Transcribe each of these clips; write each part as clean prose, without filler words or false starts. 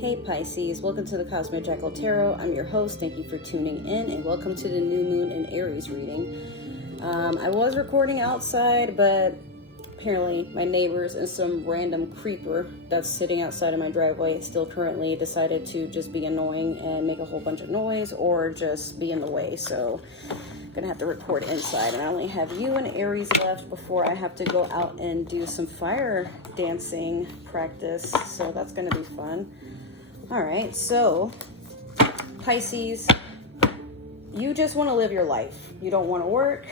Hey Pisces, welcome to the Cosmic Jackal Tarot. I'm your host. Thank you for tuning in and welcome to the new moon in Aries reading. I was recording outside, but apparently my neighbors and some random creeper that's sitting outside of my driveway still currently decided to just be annoying and make a whole bunch of noise or just be in the way. So I'm gonna have to record inside, and I only have you and Aries left before I have to go out and do some fire dancing practice. So that's gonna be fun. All right, so Pisces, you just want to live your life. You don't want to work.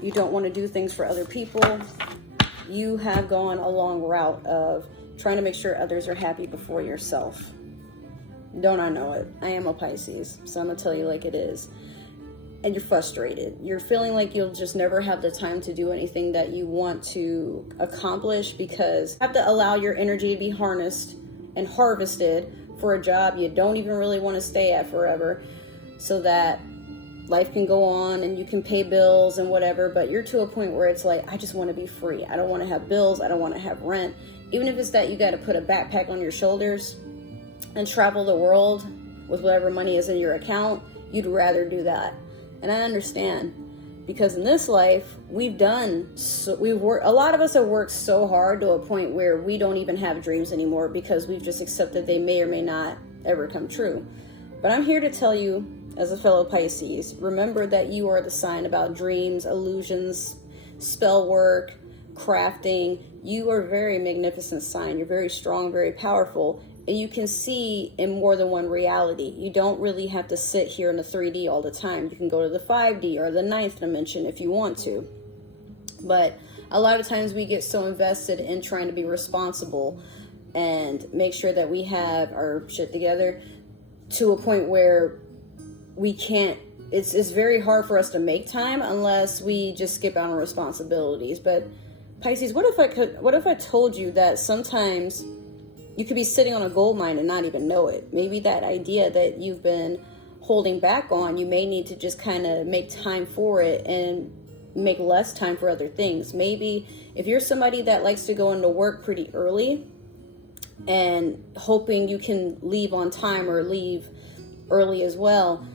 You don't want to do things for other people. You have gone a long route of trying to make sure others are happy before yourself. Don't I know it? I am a Pisces, so I'm going to tell you like it is. And you're frustrated. You're feeling like you'll just never have the time to do anything that you want to accomplish because you have to allow your energy to be harnessed and harvested for a job you don't even really want to stay at forever, so that life can go on and you can pay bills and whatever. But you're to a point where it's like, I just want to be free. I don't want to have bills. I don't want to have rent. Even if it's that you got to put a backpack on your shoulders and travel the world with whatever money is in your account, you'd rather do that. And I understand, because in this life a lot of us have worked so hard to a point where we don't even have dreams anymore because we've just accepted they may or may not ever come true. But I'm here to tell you, as a fellow Pisces, remember that you are the sign about dreams, illusions, spell work, crafting. You are a very magnificent sign. You're very strong, very powerful, and you can see in more than one reality. You don't really have to sit here in the 3D all the time. You can go to the 5D or the 9th dimension if you want to. But a lot of times we get so invested in trying to be responsible and make sure that we have our shit together to a point where we can't, it's very hard for us to make time unless we just skip out on responsibilities. But Pisces, what if I told you that sometimes you could be sitting on a gold mine and not even know it? Maybe that idea that you've been holding back on, you may need to just kind of make time for it and make less time for other things. Maybe if you're somebody that likes to go into work pretty early and hoping you can leave on time or leave early as well,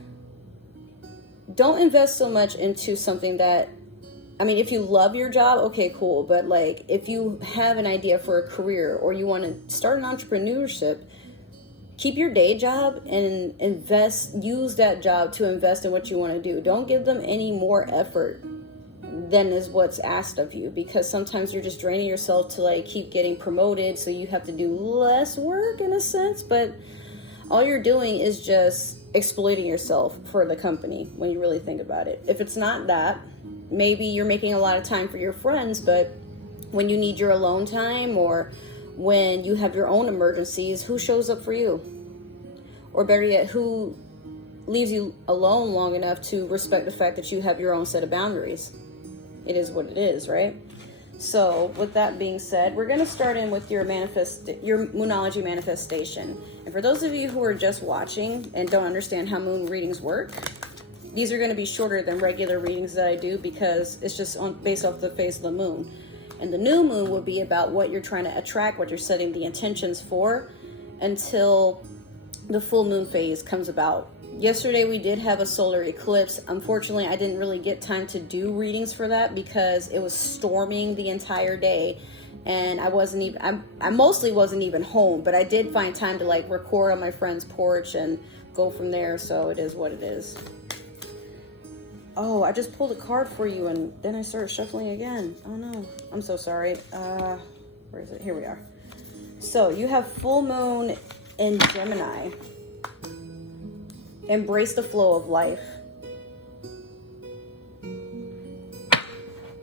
don't invest so much into something that, I mean, if you love your job, okay, cool. But like, if you have an idea for a career or you want to start an entrepreneurship, keep your day job and use that job to invest in what you want to do. Don't give them any more effort than is what's asked of you, because sometimes you're just draining yourself to like keep getting promoted. So you have to do less work in a sense, but all you're doing is just exploiting yourself for the company when you really think about it. If it's not that, maybe you're making a lot of time for your friends, but when you need your alone time or when you have your own emergencies, who shows up for you? Or better yet, who leaves you alone long enough to respect the fact that you have your own set of boundaries? It is what it is, right? So with that being said, we're going to start in with your Moonology manifestation. And for those of you who are just watching and don't understand how moon readings work, these are going to be shorter than regular readings that I do because it's just based off the phase of the moon. And the new moon will be about what you're trying to attract, what you're setting the intentions for until the full moon phase comes about. Yesterday we did have a solar eclipse. Unfortunately, I didn't really get time to do readings for that because it was storming the entire day. And I mostly wasn't even home, but I did find time to like record on my friend's porch and go from there. So it is what it is. Oh, I just pulled a card for you and then I started shuffling again. Oh no, I'm so sorry. Where is it? Here we are. So you have full moon in Gemini. Embrace the flow of life.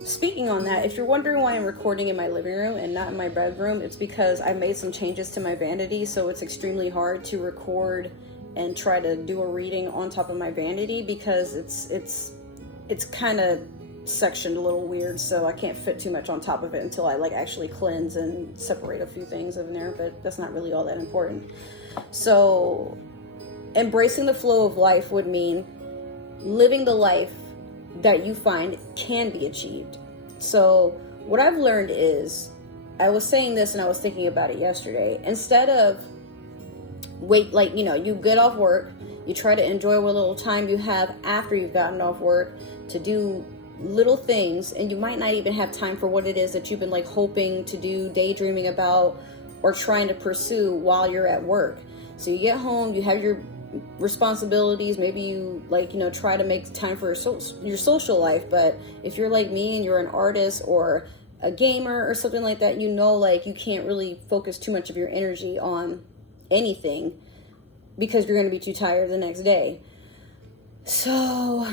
Speaking on that, if you're wondering why I'm recording in my living room and not in my bedroom, it's because I made some changes to my vanity, so it's extremely hard to record and try to do a reading on top of my vanity because it's kind of sectioned a little weird, so I can't fit too much on top of it until I like actually cleanse and separate a few things in there, but that's not really all that important. So embracing the flow of life would mean living the life that you find can be achieved. So what I've learned is, I was saying this and I was thinking about it yesterday, instead of wait, like, you know, you get off work, you try to enjoy what little time you have after you've gotten off work to do little things, and you might not even have time for what it is that you've been like hoping to do, daydreaming about, or trying to pursue while you're at work. So you get home, you have your responsibilities, maybe you like, you know, try to make time for your social life. But if you're like me and you're an artist or a gamer or something like that, you know, like you can't really focus too much of your energy on anything because you're going to be too tired the next day. So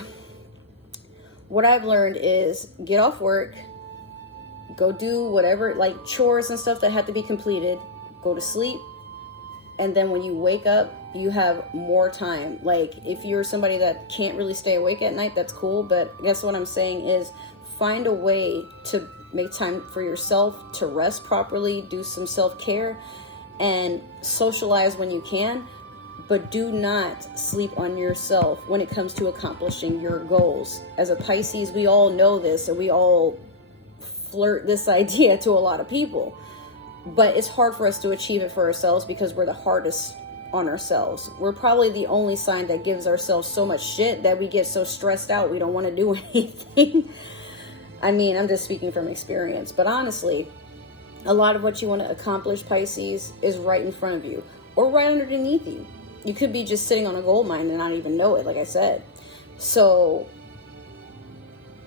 what I've learned is get off work, go do whatever, like chores and stuff that have to be completed, go to sleep, and then when you wake up, you have more time. Like if you're somebody that can't really stay awake at night, that's cool, but I guess what I'm saying is find a way to make time for yourself, to rest properly, do some self-care, and socialize when you can, but do not sleep on yourself when it comes to accomplishing your goals. As a Pisces, we all know this, and we all flirt this idea to a lot of people, but it's hard for us to achieve it for ourselves because we're the hardest on ourselves. We're probably the only sign that gives ourselves so much shit that we get so stressed out we don't want to do anything. I mean, I'm just speaking from experience, but honestly, a lot of what you want to accomplish, Pisces, is right in front of you or right underneath you. You could be just sitting on a gold mine and not even know it, like I said. So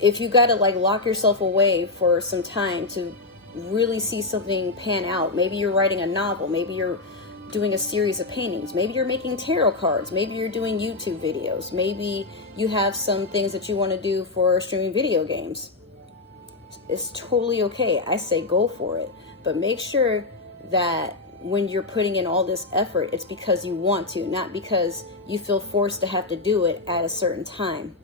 if you got to like lock yourself away for some time to really see something pan out, maybe you're writing a novel, maybe you're doing a series of paintings, maybe you're making tarot cards, maybe you're doing YouTube videos, maybe you have some things that you want to do for streaming video games. It's totally okay. I say go for it, but make sure that when you're putting in all this effort, it's because you want to, not because you feel forced to have to do it at a certain time.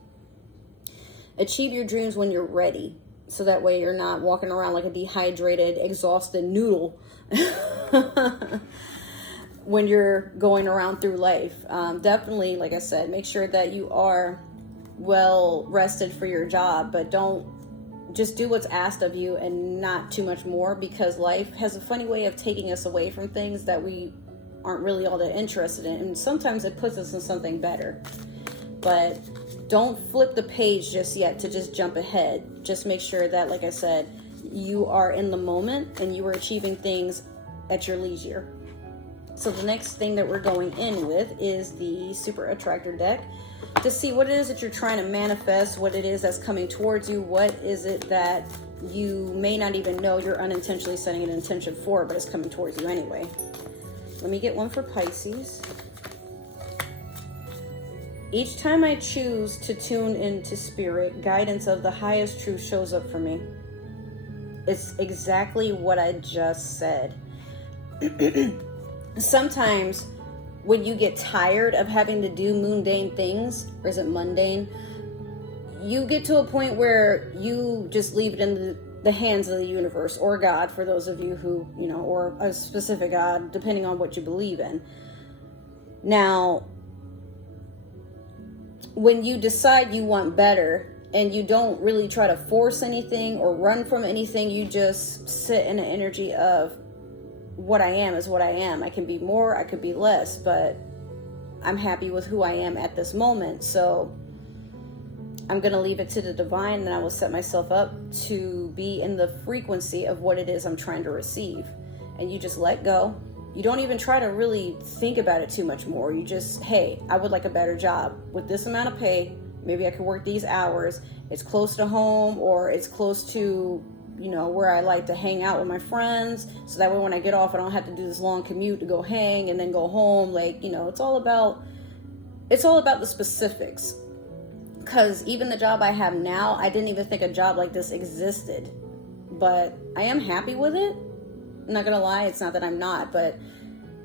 Achieve your dreams when you're ready, so that way you're not walking around like a dehydrated, exhausted noodle when you're going around through life. Definitely, like I said, make sure that you are well rested for your job, but don't just do what's asked of you and not too much more, because life has a funny way of taking us away from things that we aren't really all that interested in, and sometimes it puts us in something better. But don't flip the page just yet to just jump ahead. Just make sure that, like I said, you are in the moment and you are achieving things at your leisure. So the next thing that we're going in with is the Super Attractor deck to see what it is that you're trying to manifest, what it is that's coming towards you, what is it that you may not even know you're unintentionally setting an intention for, but it's coming towards you anyway. Let me get one for Pisces. Each time I choose to tune into spirit, guidance of the highest truth shows up for me. It's exactly what I just said. Sometimes when you get tired of having to do mundane things, or is it mundane? You get to a point where you just leave it in the hands of the universe or God, for those of you who, you know, or a specific God, depending on what you believe in. Now, when you decide you want better and you don't really try to force anything or run from anything, you just sit in an energy of what I am is what I am. I can be more, I could be less, but I'm happy with who I am at this moment. So I'm going to leave it to the divine, and I will set myself up to be in the frequency of what it is I'm trying to receive. And you just let go. You don't even try to really think about it too much more. You just, hey, I would like a better job with this amount of pay. Maybe I could work these hours. It's close to home, or it's close to, you know, where I like to hang out with my friends. So that way when I get off, I don't have to do this long commute to go hang and then go home. Like, you know, it's all about the specifics. Because even the job I have now, I didn't even think a job like this existed. But I am happy with it. I'm not gonna lie, it's not that I'm not, but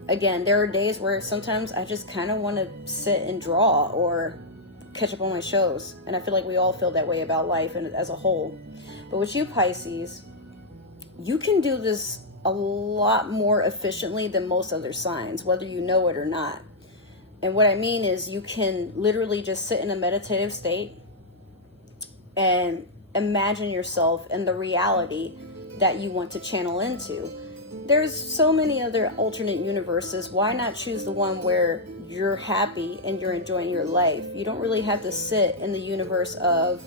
again, there are days where sometimes I just kind of want to sit and draw or catch up on my shows, and I feel like we all feel that way about life and as a whole. But with you, Pisces, you can do this a lot more efficiently than most other signs, whether you know it or not. And what I mean is, you can literally just sit in a meditative state and imagine yourself in the reality that you want to channel into. there's so many other alternate universes. Why not choose the one where you're happy and you're enjoying your life? You don't really have to sit in the universe of,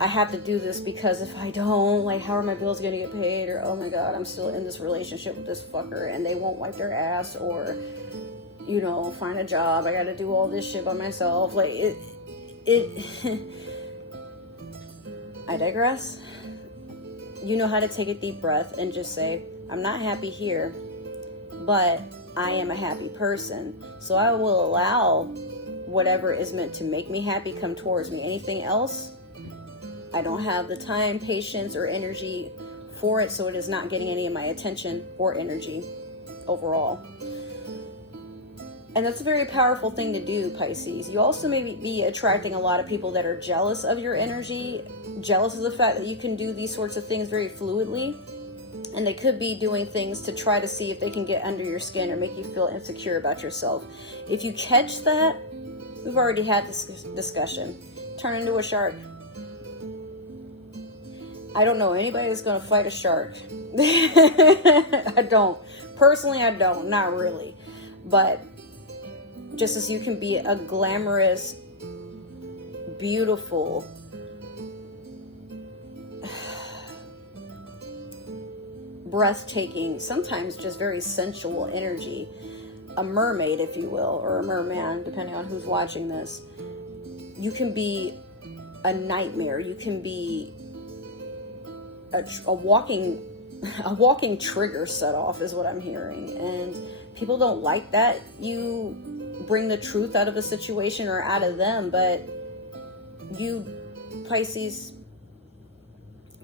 I have to do this because if I don't, like, how are my bills going to get paid? Or, oh my God, I'm still in this relationship with this fucker and they won't wipe their ass. Or, you know, find a job. I got to do all this shit by myself. Like, I digress. You know how to take a deep breath and just say, I'm not happy here, but I am a happy person. So I will allow whatever is meant to make me happy come towards me. Anything else, I don't have the time, patience, or energy for it, so it is not getting any of my attention or energy overall. And that's a very powerful thing to do, Pisces. You also may be attracting a lot of people that are jealous of your energy, jealous of the fact that you can do these sorts of things very fluidly. And they could be doing things to try to see if they can get under your skin or make you feel insecure about yourself. If you catch that, we've already had this discussion. Turn into a shark. I don't know anybody that's going to fight a shark. I don't. Personally, I don't. Not really. But just as you can be a glamorous, beautiful, breathtaking, sometimes just very sensual energy, a mermaid, if you will, or a merman, depending on who's watching this, you can be a nightmare. You can be a walking trigger set off is what I'm hearing. And people don't like that you bring the truth out of a situation or out of them, but you, Pisces,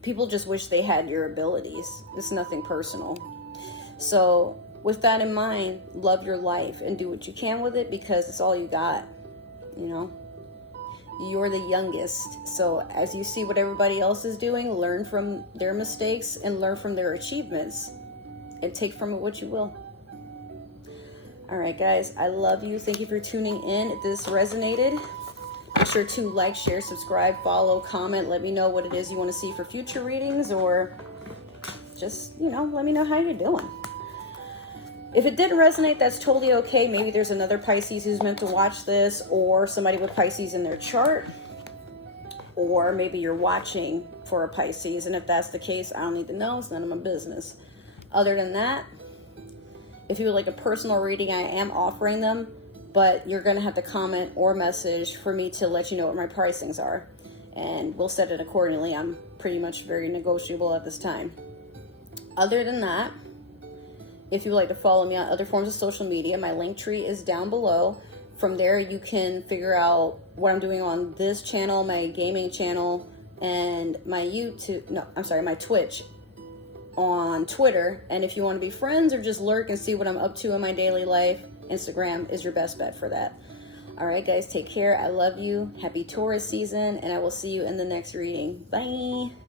people just wish they had your abilities. It's nothing personal. So with that in mind, love your life and do what you can with it, because it's all you got. You know, you're the youngest. So as you see what everybody else is doing, learn from their mistakes and learn from their achievements and take from it what you will. All right, guys, I love you. Thank you for tuning in. If this resonated, be sure to like, share, subscribe, follow, comment. Let me know what it is you want to see for future readings, or just, you know, let me know how you're doing. If it didn't resonate, that's totally okay. Maybe there's another Pisces who's meant to watch this, or somebody with Pisces in their chart, or maybe you're watching for a Pisces, and if that's the case, I don't need to know. It's none of my business. Other than that, if you would like a personal reading, I am offering them, but you're going to have to comment or message for me to let you know what my pricings are, and we'll set it accordingly. I'm pretty much very negotiable at this time. Other than that, if you would like to follow me on other forms of social media, my link tree is down below. From there, you can figure out what I'm doing on this channel, my gaming channel, and my my Twitch on Twitter. And if you want to be friends or just lurk and see what I'm up to in my daily life, Instagram is your best bet for that. All right, guys, take care. I love you. Happy Taurus season, and I will see you in the next reading. Bye.